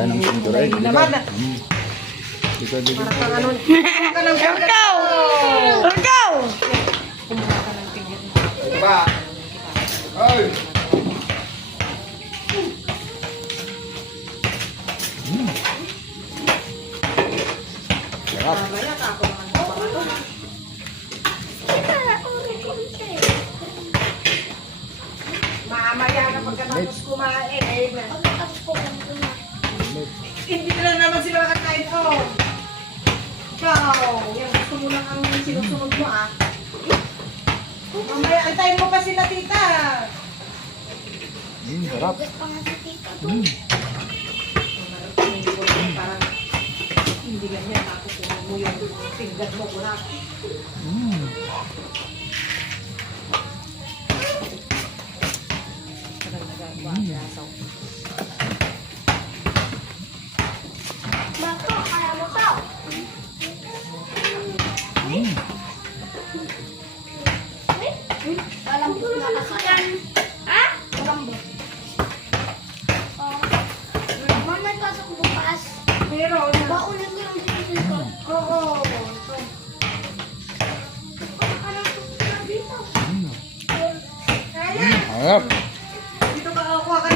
Kaya ng pintura eh. Naman. Ikaw din. Parang ano. Ikaw! Ikaw! Kumuha ka ng tingin. Ba? Ay! Sarap. Mamaya ka ako naman sa mga to. Mamaya na pagkatapos kumain eh. Hindi na lang naman sila makakain. Oh. Ikaw, yan gusto mo lang ang sinusunod mo ah. Mamaya, antayin mo pa sila tita. Sarap. Parang hindi ganyan. Tapos kung mo yung tinggan mo na. Parang nagagawa ang lasaw. Malambot na kakayan. Ha? Malambot. Mama, pasok bukas. Meron. Baunin ko yung sinisin ko. Oo.